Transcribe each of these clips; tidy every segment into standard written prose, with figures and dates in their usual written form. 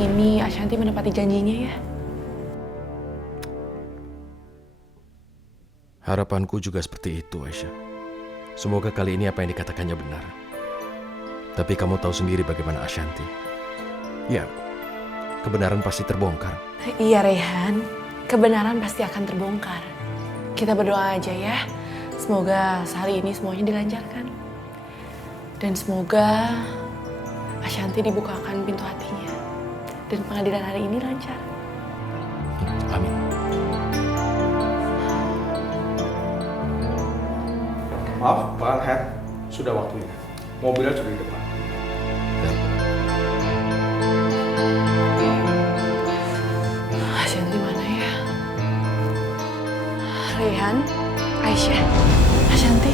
ini Ashanti menepati janjinya ya. Harapanku juga seperti itu, Aisyah. Semoga kali ini apa yang dikatakannya benar. Tapi kamu tahu sendiri bagaimana Ashanti. Ya, kebenaran pasti terbongkar. Iya Reyhan, kebenaran pasti akan terbongkar. Kita berdoa aja ya. Semoga sehari ini semuanya dilancarkan. Dan semoga Ashanti dibukakan pintu hatinya. Dan pengadilan hari ini lancar. Amin. Maaf, Pak Alher, sudah waktunya. Mobilnya sudah di depan. Ashanti mana ya? Reyhan, Aisyah, Ashanti.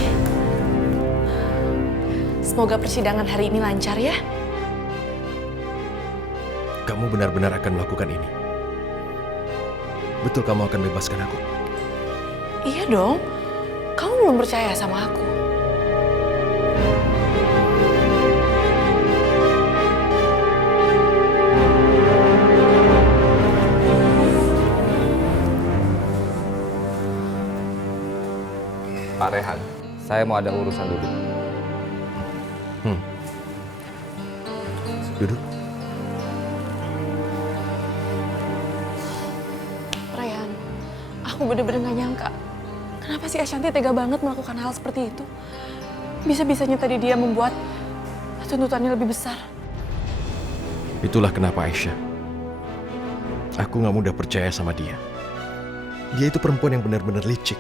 Semoga persidangan hari ini lancar ya. Kamu benar-benar akan melakukan ini? Betul kamu akan bebaskan aku? Iya dong. Kamu belum percaya sama aku. Pak Rehan, saya mau ada urusan dulu. Duduk. Reyhan, aku bener-bener gak nyangka. Kenapa sih Ashanti tega banget melakukan hal seperti itu? Bisa-bisanya tadi dia membuat tuntutannya lebih besar. Itulah kenapa Aisyah. Aku gak mudah percaya sama dia. Dia itu perempuan yang benar-benar licik.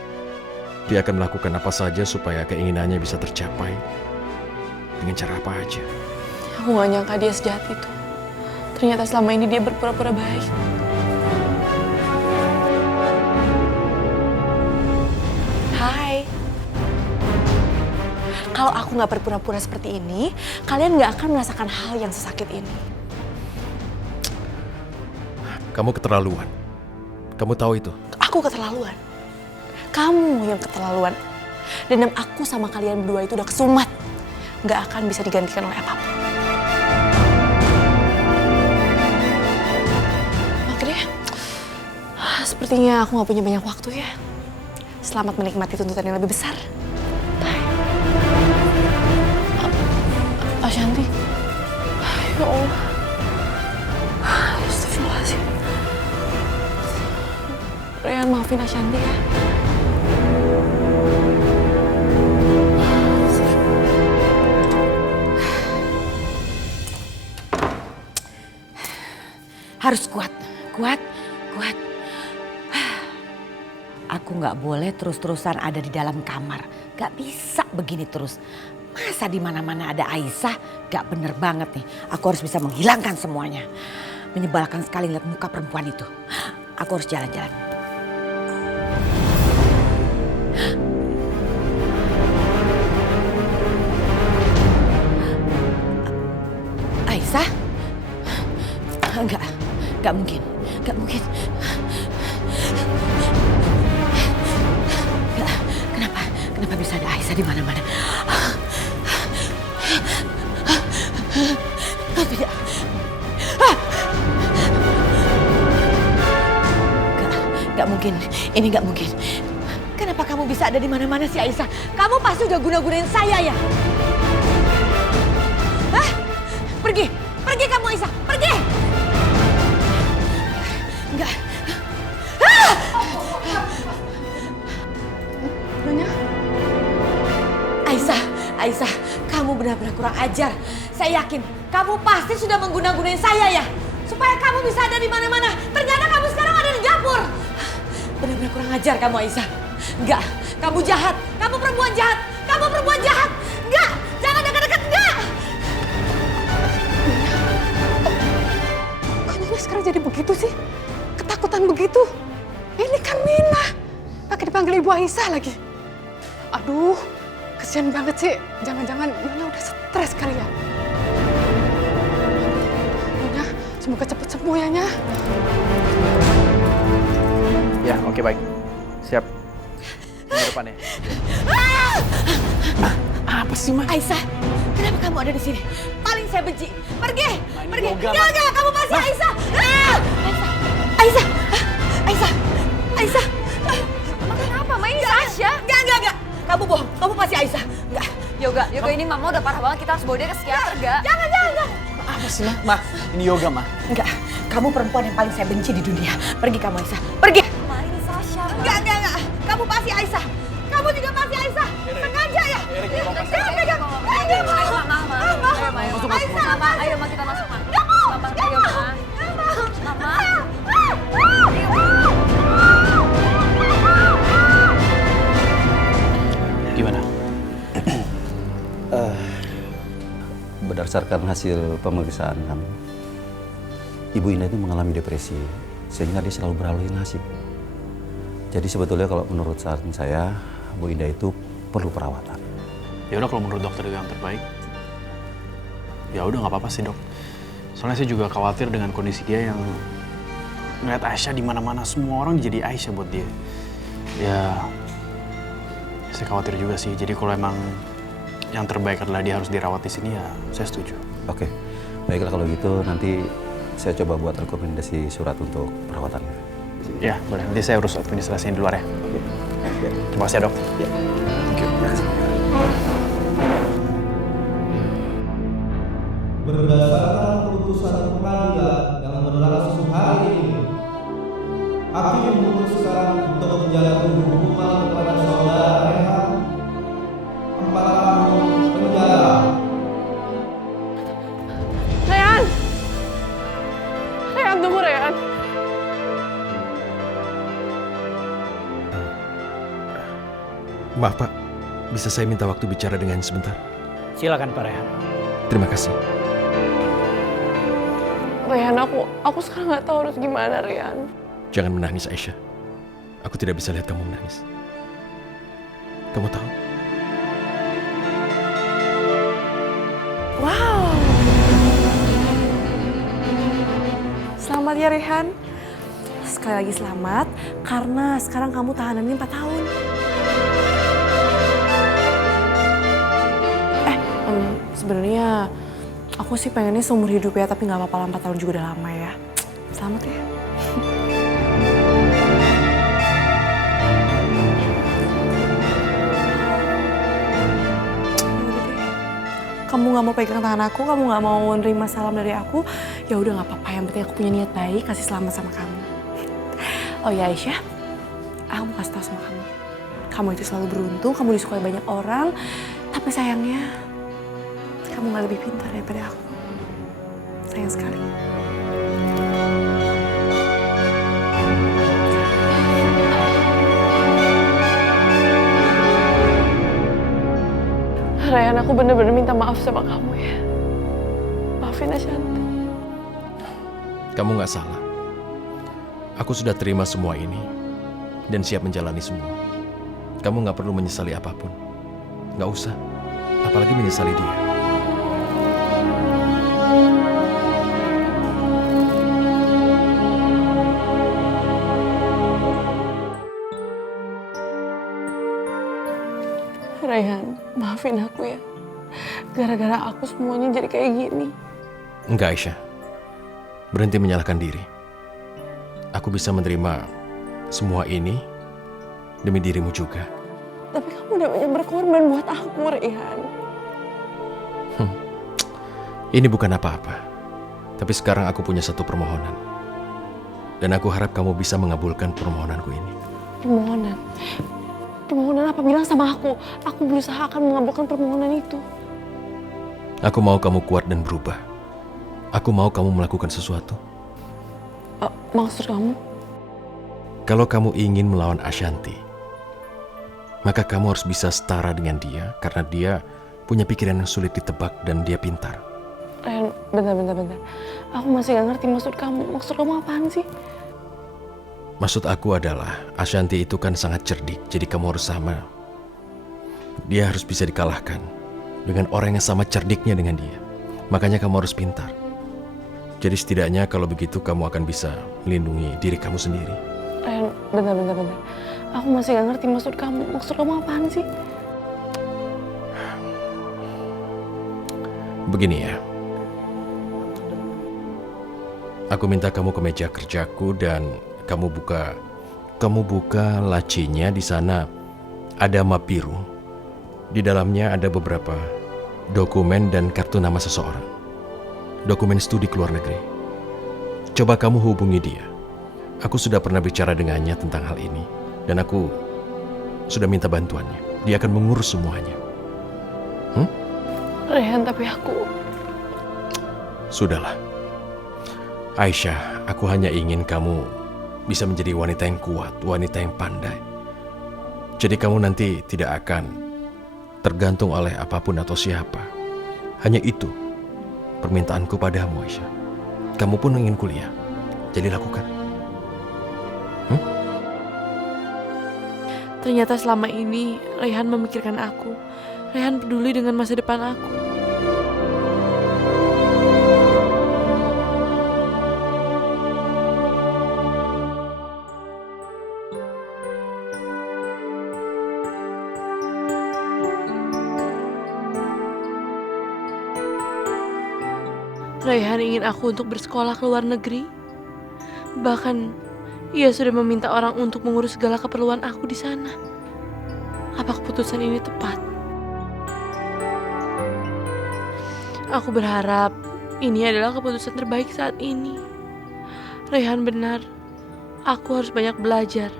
Dia akan melakukan apa saja supaya keinginannya bisa tercapai. Dengan cara apa aja. Aku gak nyangka dia sejahat itu. Ternyata selama ini dia berpura-pura baik. Hai. Kalau aku gak berpura-pura seperti ini, kalian gak akan merasakan hal yang sesakit ini. Kamu keterlaluan. Kamu tahu itu? Aku keterlaluan. Kamu yang keterlaluan. Dendam aku sama kalian berdua itu udah kesumat. Gak akan bisa digantikan oleh apapun. Oke deh. Sepertinya aku gak punya banyak waktu ya. Selamat menikmati tuntutan yang lebih besar. Bye. Ashanti. Ya Allah. Astagfirullahaladzim. Reyhan, maafin Ashanti ya. Harus kuat, kuat. Aku nggak boleh terus-terusan ada di dalam kamar. Gak bisa begini terus. Masa di mana-mana ada Aisyah? Gak bener banget nih. Aku harus bisa menghilangkan semuanya. Menyebalkan sekali lihat muka perempuan itu. Aku harus jalan-jalan. Aisyah? Gak mungkin. Kenapa bisa ada Aisyah di mana-mana? Tidak. Gak mungkin. Ini gak mungkin. Kenapa kamu bisa ada di mana-mana sih Aisyah? Kamu pasti udah guna-gunain saya ya? Hah? Pergi kamu Aisyah, pergi! Enggak. Nyonya? Aisyah, kamu benar-benar kurang ajar. Saya yakin kamu pasti sudah mengguna-gunain saya ya, supaya kamu bisa ada di mana-mana. Ternyata kamu sekarang ada di dapur. Benar-benar kurang ajar kamu Aisyah. Enggak, kamu jahat. Kamu perempuan jahat. Enggak, jangan dekat-dekat, enggak. Kok Nyonya sekarang jadi begitu sih? Ketakutan begitu? Ini kan Mina. Pakai dipanggil Ibu Aisyah lagi. Aduh, kesian banget sih. Jangan-jangan Nyonya udah stres kali ya. Nyonya, semoga cepat sembuh ya, Nya. Ya, oke baik. Siap. Di depannya. Apa sih, Ma? Aisyah, kenapa kamu ada di sini? Paling saya benci. Pergi. yoga, Enggak, kamu pasti Aisyah. Aisyah. Aisyah. Aisyah. Emang kenapa? Ma ini Sasha. Enggak. Kamu bohong. Kamu pasti Aisyah. Enggak. Yoga ini mama udah parah banget. Kita harus bawa dia ke psikiater, Ga. Jangan. Apa sih, Ma? Ini yoga, Ma. Enggak. Kamu perempuan yang paling saya benci di dunia. Pergi kamu Aisyah. Pergi. Ma ini Sasha. Enggak. Kamu pasti Aisyah. Kamu juga pasti Aisyah. Sengaja ya. Jangan pegang. Ayo, Mama, ayo Ma kita masuk, Ma. Mama, ayo Ma. Mama. Gimana? Berdasarkan hasil pemeriksaan kami, Ibu Indah itu mengalami depresi, sehingga dia selalu berhaluan nasib. Jadi sebetulnya kalau menurut saran saya, Bu Indah itu perlu perawatan. Ya udah, kalau menurut dokter itu yang terbaik, ya udah nggak apa-apa sih, Dok. Soalnya saya juga khawatir dengan kondisi dia yang ngeliat Aisyah di mana-mana, semua orang jadi Aisyah buat dia. Ya, saya khawatir juga sih. Jadi kalau emang yang terbaik adalah dia harus dirawat di sini, ya saya setuju. Oke, baiklah kalau gitu nanti saya coba buat rekomendasi surat untuk perawatannya. Ya, boleh. Nanti saya urus administrasinya di luar ya. Terima kasih ya, Dok. Ya. Thank you. Berdasarkan keputusan pengadilan yang berlangsung hari ini, hakim memutuskan untuk menjalani hukuman kepada saudara Rehan 4 tahun penjara. Rehan, tunggu Rehan. Maaf Pak, bisa saya minta waktu bicara dengan sebentar? Silakan Pak Rehan. Terima kasih. Rehan, aku sekarang nggak tahu harus gimana, Rehan. Jangan menangis Aisyah. Aku tidak bisa lihat kamu menangis. Kamu tahu? Wow. Selamat ya Rehan. Sekali lagi selamat, karena sekarang kamu tahanannya 4 tahun. Sebenarnya aku sih pengennya seumur hidup ya, tapi nggak apa-apa lah, 4 tahun juga udah lama ya. Selamat ya. Kamu nggak mau pegang tangan aku, kamu nggak mau nerima salam dari aku, ya udah nggak apa-apa. Yang penting aku punya niat baik, kasih selamat sama kamu. Oh ya Aisyah, aku mau kasih tau sama kamu. Kamu itu selalu beruntung, kamu disukai banyak orang, tapi sayangnya kamu nggak lebih pintar daripada aku. Sayang sekali. Ryan, aku bener-bener minta maaf sama kamu ya. Maafin Ashanti. Kamu nggak salah. Aku sudah terima semua ini dan siap menjalani semua. Kamu nggak perlu menyesali apapun. Nggak usah. Apalagi menyesali dia. Ryan, maafin aku ya. Gara-gara aku semuanya jadi kayak gini. Enggak Aisyah. Berhenti menyalahkan diri. Aku bisa menerima semua ini demi dirimu juga. Tapi kamu udah banyak berkorban buat aku, Ryan. Ini bukan apa-apa. Tapi sekarang aku punya satu permohonan. Dan aku harap kamu bisa mengabulkan permohonanku ini. Permohonan? Permohonan apa? Bilang sama aku. Aku berusaha akan mengabulkan permohonan itu. Aku mau kamu kuat dan berubah. Aku mau kamu melakukan sesuatu. Maksud kamu? Kalau kamu ingin melawan Ashanti, maka kamu harus bisa setara dengan dia karena dia punya pikiran yang sulit ditebak dan dia pintar. Ren, bentar. Aku masih gak ngerti maksud kamu. Maksud kamu apaan sih? Maksud aku adalah Ashanti itu kan sangat cerdik, jadi kamu harus sama. Dia harus bisa dikalahkan dengan orang yang sama cerdiknya dengan dia. Makanya kamu harus pintar. Jadi setidaknya kalau begitu kamu akan bisa melindungi diri kamu sendiri. Ren, bentar. Aku masih gak ngerti maksud kamu. Maksud kamu apaan sih? Begini ya. Aku minta kamu ke meja kerjaku dan kamu buka lacinya. Di sana ada map biru. Di dalamnya ada beberapa dokumen dan kartu nama seseorang. Dokumen studi ke luar negeri. Coba kamu hubungi dia. Aku sudah pernah bicara dengannya tentang hal ini dan aku sudah minta bantuannya. Dia akan mengurus semuanya. Rehan, tapi aku... Sudahlah. Aisyah, aku hanya ingin kamu bisa menjadi wanita yang kuat, wanita yang pandai. Jadi kamu nanti tidak akan tergantung oleh apapun atau siapa. Hanya itu permintaanku padamu, Aisyah. Kamu pun ingin kuliah, jadi lakukan. Ternyata selama ini Rehan memikirkan aku. Rehan peduli dengan masa depan aku. Rehan ingin aku untuk bersekolah ke luar negeri. Bahkan ia sudah meminta orang untuk mengurus segala keperluan aku di sana. Apa keputusan ini tepat? Aku berharap ini adalah keputusan terbaik saat ini. Rehan benar. Aku harus banyak belajar.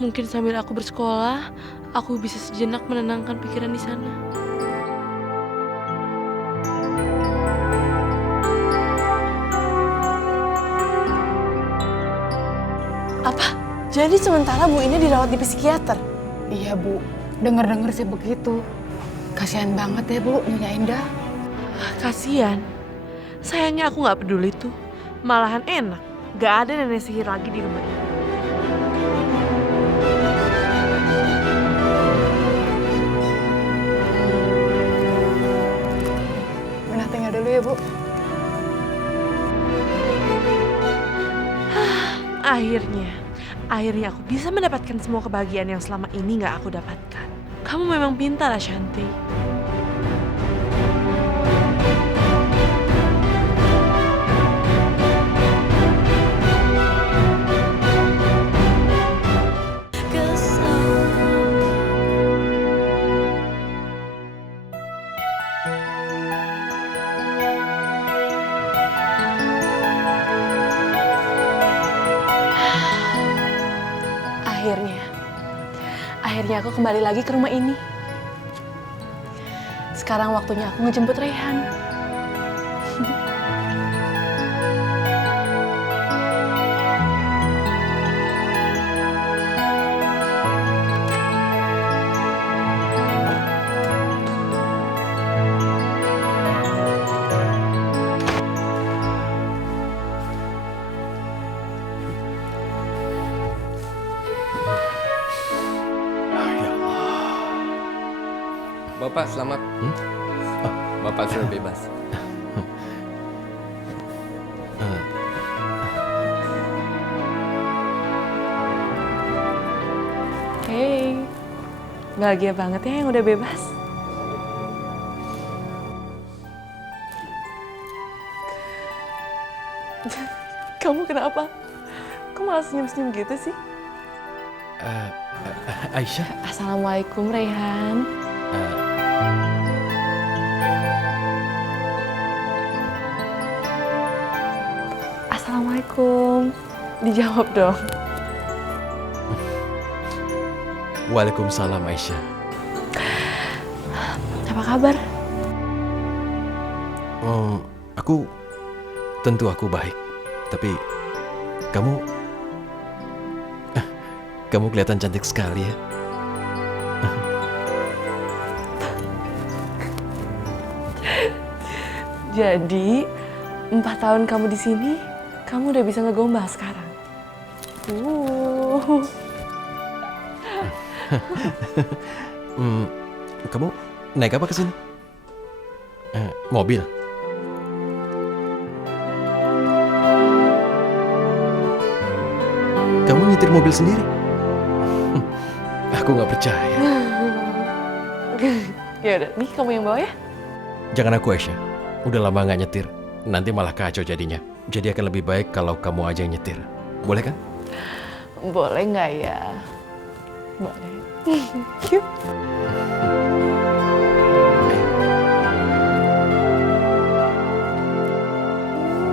Mungkin sambil aku bersekolah, aku bisa sejenak menenangkan pikiran di sana. Apa? Jadi sementara Bu ini dirawat di psikiater? Iya Bu, dengar-dengar sih begitu. Kasihan banget ya Bu, Nyonya Indah. Kasian. Sayangnya aku gak peduli tuh. Malahan enak. Gak ada nenek sihir lagi di rumah ini. Minah tinggal dulu ya Bu. Akhirnya aku bisa mendapatkan semua kebahagiaan yang selama ini gak aku dapatkan. Kamu memang pintar, Ashanti. Akhirnya aku kembali lagi ke rumah ini. Sekarang waktunya aku ngejemput Rehan. Bapak selamat. Bapak sudah bebas. Hey, bahagia banget ya yang udah bebas. Kamu kenapa? Kok malah senyum-senyum gitu sih? Aisyah. Assalamualaikum, Rehan. Assalamualaikum. Dijawab dong. Waalaikumsalam, Aisyah. Apa kabar? Tentu aku baik. Tapi kamu kelihatan cantik sekali ya. Jadi 4 tahun kamu di sini, kamu udah bisa ngegombal sekarang. Kamu naik apa ke sini? Mobil. Kamu nyetir mobil sendiri? Aku nggak percaya. Ya udah, nih kamu yang bawa ya. Jangan aku, Aisyah. Udah lama nggak nyetir. Nanti malah kacau jadinya. Jadi akan lebih baik kalau kamu aja yang nyetir. Boleh kan? Boleh nggak ya? Boleh. Yuk.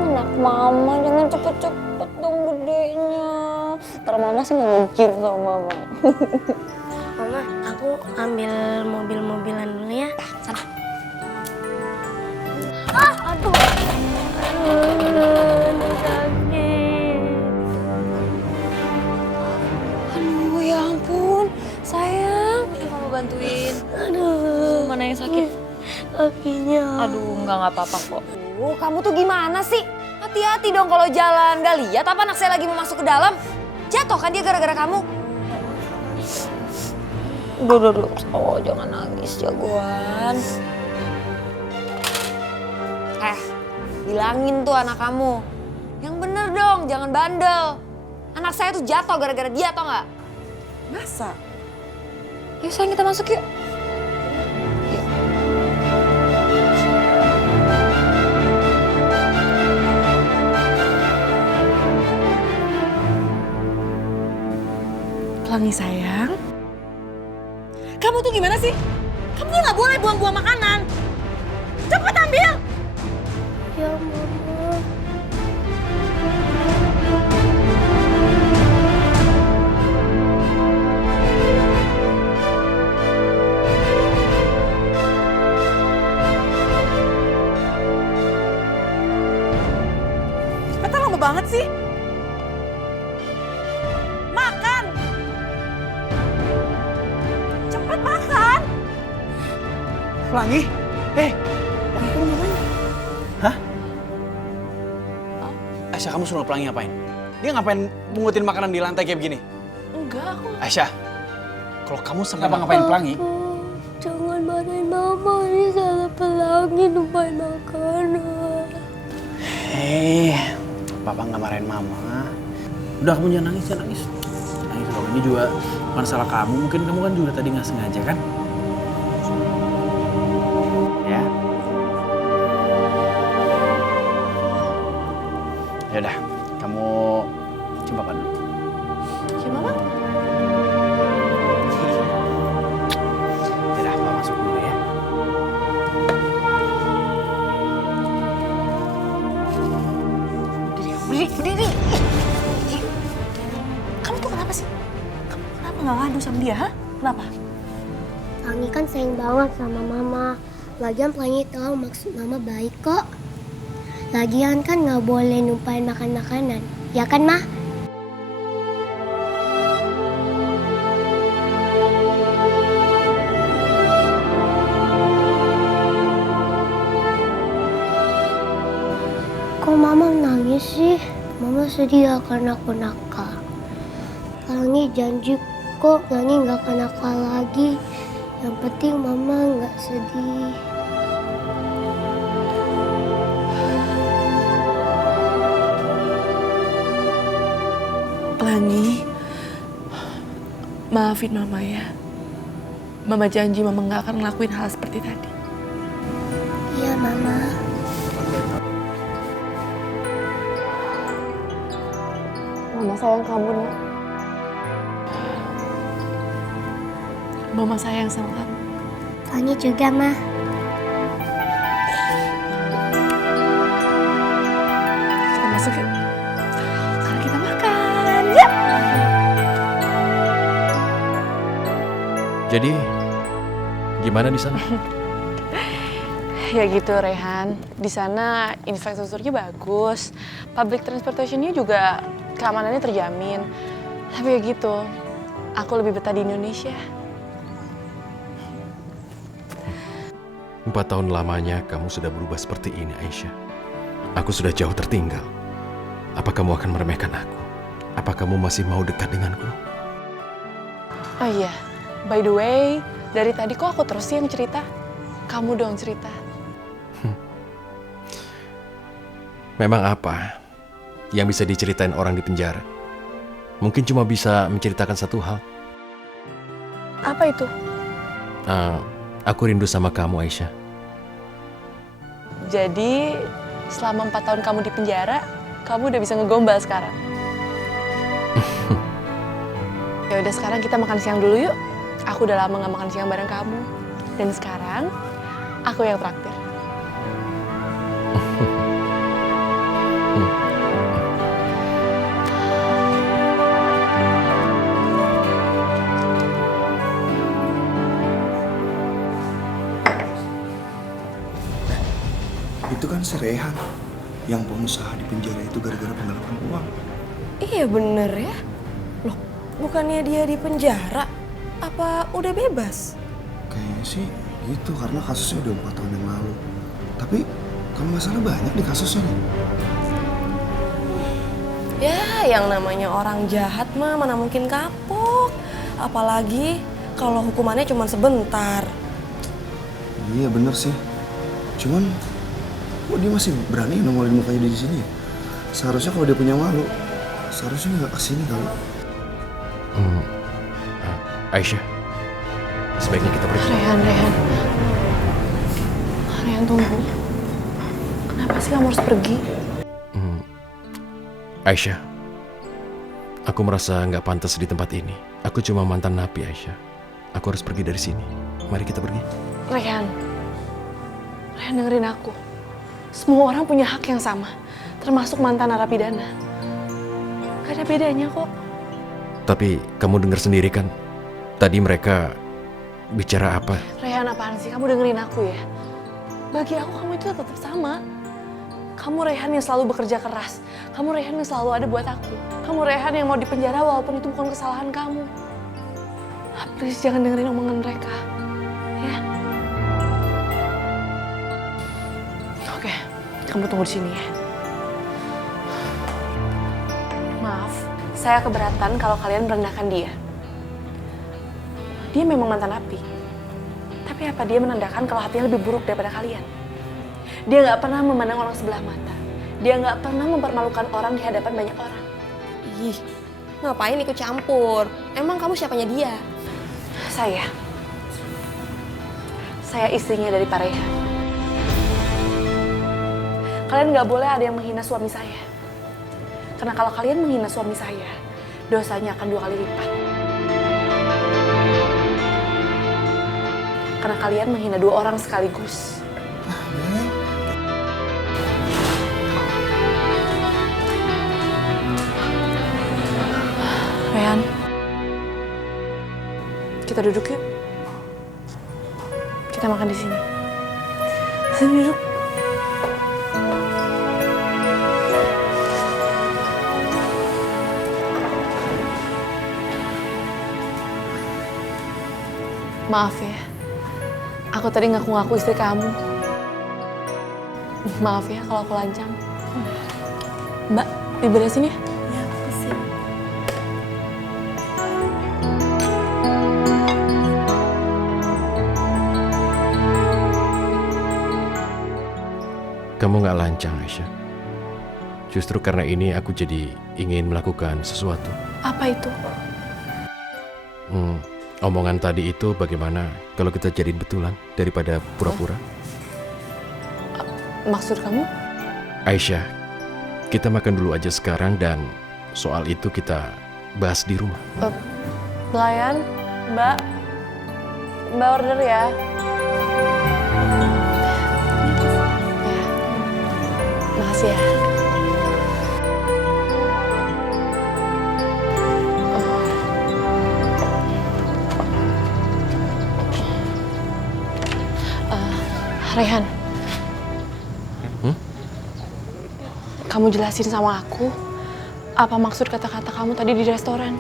Anak mama, jangan cepet-cepet dong gedenya. Ntar mama sih ngejir sama mama. Mama, aku ambil mobil-mobilan dulu ya. Sana. Aduh, sakit. Aduh, ya ampun. Sayang, kamu bantuin. Aduh. Mana yang sakit? Kakinya. Aduh, nggak apa-apa kok. Kamu tuh gimana sih? Hati-hati dong kalau jalan. Gak lihat apa anak saya lagi mau masuk ke dalam? Jatuh kan dia gara-gara kamu? Duh. Oh, jangan nangis, jagoan. Bilangin tuh anak kamu. Yang bener dong, jangan bandel. Anak saya tuh jatuh gara-gara dia, tau nggak? Masa? Yuk sayang, kita masuk yuk. Pelangi sayang. Kamu tuh gimana sih? Kamu tuh nggak boleh buang-buang makanan. Cepet ambil. Ya, Mama. Kata lama banget sih. Makan. Cepet makan. Pelangi? Pelangi kamu ngapain? Hah? Aisyah, kamu suruh Pelangi ngapain? Dia ngapain pungutin makanan di lantai kayak begini? Enggak, aku. Aisyah, kalau kamu sampai ngapain Pelangi? Jangan marahin Mama, ini salah Pelangi numpain makanan. Papa nggak marahin Mama. Udah, kamu jangan nangis, jangan nangis. Nangis dong, ini juga bukan salah kamu. Mungkin kamu kan juga tadi nggak sengaja kan? Ya. Yaudah, kamu coba makan dulu. Coba Mama. Yaudah, Papa masuk dulu ya. Berdiri. Kamu tuh kenapa sih? Kamu kenapa nggak ngadu sama dia, ha? Kenapa? Pelangi kan sayang banget sama Mama. Lagian Pelangi tahu maksud Mama baik kok. Lagian kan nggak boleh numpain makan makanan, ya kan, Ma? Kok Mama nangis sih? Mama sedih ya karena aku nakal. Pelangi janji kok Pelangi nggak akan nakal lagi. Yang penting Mama nggak sedih. Pelangi, maafin Mama ya. Mama janji Mama nggak akan ngelakuin hal seperti tadi. Iya, Mama. Mama sayang kamu, Nak. Mama sayang sama kamu. Pelangi juga, Ma. Kita masuk yuk. Sekarang kita makan. Yuk. Jadi, gimana di sana? Ya gitu, Rehan. Di sana infrastrukturnya bagus, public transportation-nya juga keamanannya terjamin. Tapi ya gitu, aku lebih betah di Indonesia. 4 tahun lamanya kamu sudah berubah seperti ini, Aisyah. Aku sudah jauh tertinggal. Apa kamu akan meremehkan aku? Apa kamu masih mau dekat denganku? Oh iya, by the way, dari tadi kok aku terus sih yang cerita? Kamu dong cerita. Memang apa yang bisa diceritain orang di penjara? Mungkin cuma bisa menceritakan satu hal. Apa itu? Aku rindu sama kamu, Aisyah. Jadi, selama 4 tahun kamu di penjara, kamu udah bisa ngegombal sekarang. Ya udah sekarang kita makan siang dulu yuk. Aku udah lama gak makan siang bareng kamu. Dan sekarang aku yang traktir. Itu kan si Rehan yang pengusaha di penjara itu gara-gara penggelapan uang. Iya bener ya. Loh, bukannya dia di penjara? Apa udah bebas? Kayaknya sih gitu karena kasusnya udah 4 tahun yang lalu. Tapi kalau nggak salah banyak di kasusnya nih. Ya, yang namanya orang jahat mah mana mungkin kapok. Apalagi kalau hukumannya cuma sebentar. Iya bener sih. Cuman kok dia masih berani nongolin mukanya di sini ya? Seharusnya kalau dia punya malu, seharusnya nggak kesini kali. Aisyah, sebaiknya kita pergi. Rehan tunggu. Kenapa sih kamu harus pergi? Aisyah, aku merasa nggak pantas di tempat ini. Aku cuma mantan napi, Aisyah. Aku harus pergi dari sini. Mari kita pergi. Rehan dengerin aku. Semua orang punya hak yang sama, termasuk mantan narapidana. Gak ada bedanya kok. Tapi kamu dengar sendiri kan, tadi mereka bicara apa? Rehan, apaan sih? Kamu dengerin aku ya. Bagi aku kamu itu tetap sama. Kamu Rehan yang selalu bekerja keras. Kamu Rehan yang selalu ada buat aku. Kamu Rehan yang mau dipenjara walaupun itu bukan kesalahan kamu. Please jangan dengerin omongan mereka. Ya. Oke, kamu tunggu di sini ya. Maaf, saya keberatan kalau kalian merendahkan dia. Dia memang mantan napi. Tapi apa dia menandakan kalau hatinya lebih buruk daripada kalian? Dia nggak pernah memandang orang sebelah mata. Dia nggak pernah mempermalukan orang di hadapan banyak orang. Ih, ngapain ikut campur? Emang kamu siapanya dia? Saya istrinya dari Pak Rehan. Kalian nggak boleh ada yang menghina suami saya. Karena kalau kalian menghina suami saya, dosanya akan 2 kali lipat. Karena kalian menghina 2 orang sekaligus. Rehan, kita duduk yuk. Kita makan di sini. Sini duduk. Maaf ya, aku tadi ngaku-ngaku istri kamu. Maaf ya kalau aku lancang. Mbak, diberesin ya? Ya, kasih. Kamu nggak lancang, Aisyah. Justru karena ini aku jadi ingin melakukan sesuatu. Apa itu? Omongan tadi itu bagaimana kalau kita jadiin betulan daripada pura-pura? Maksud kamu? Aisyah, kita makan dulu aja sekarang dan soal itu kita bahas di rumah. Pelayan, Mbak order ya. Makasih ya. Rehan, kamu jelasin sama aku apa maksud kata-kata kamu tadi di restoran?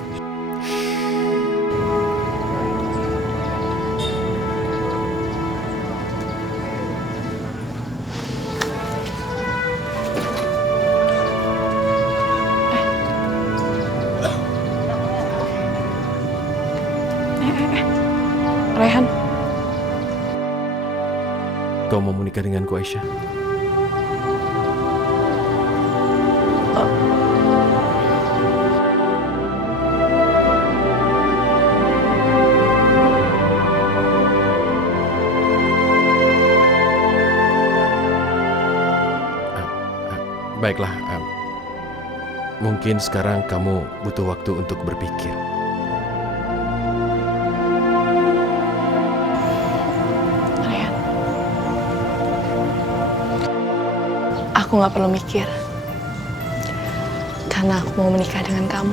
Rehan. Kau mau menikah denganku, Aisyah? Baiklah, Mungkin sekarang kamu butuh waktu untuk berpikir. Rayhan, aku gak perlu mikir. Karena aku mau menikah dengan kamu.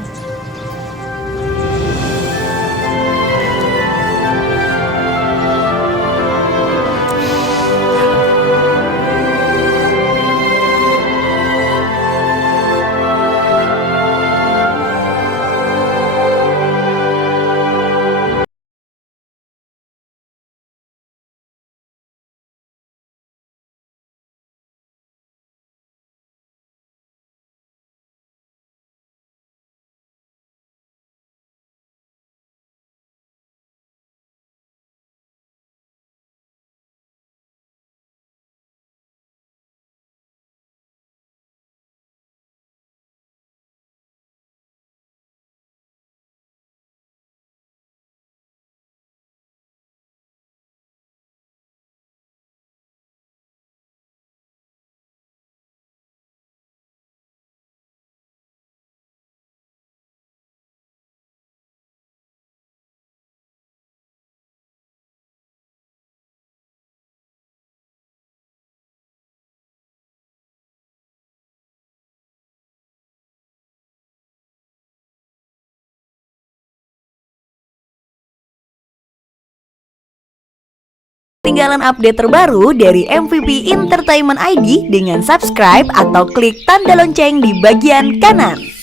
Ketinggalan update terbaru dari MVP Entertainment ID dengan subscribe atau klik tanda lonceng di bagian kanan.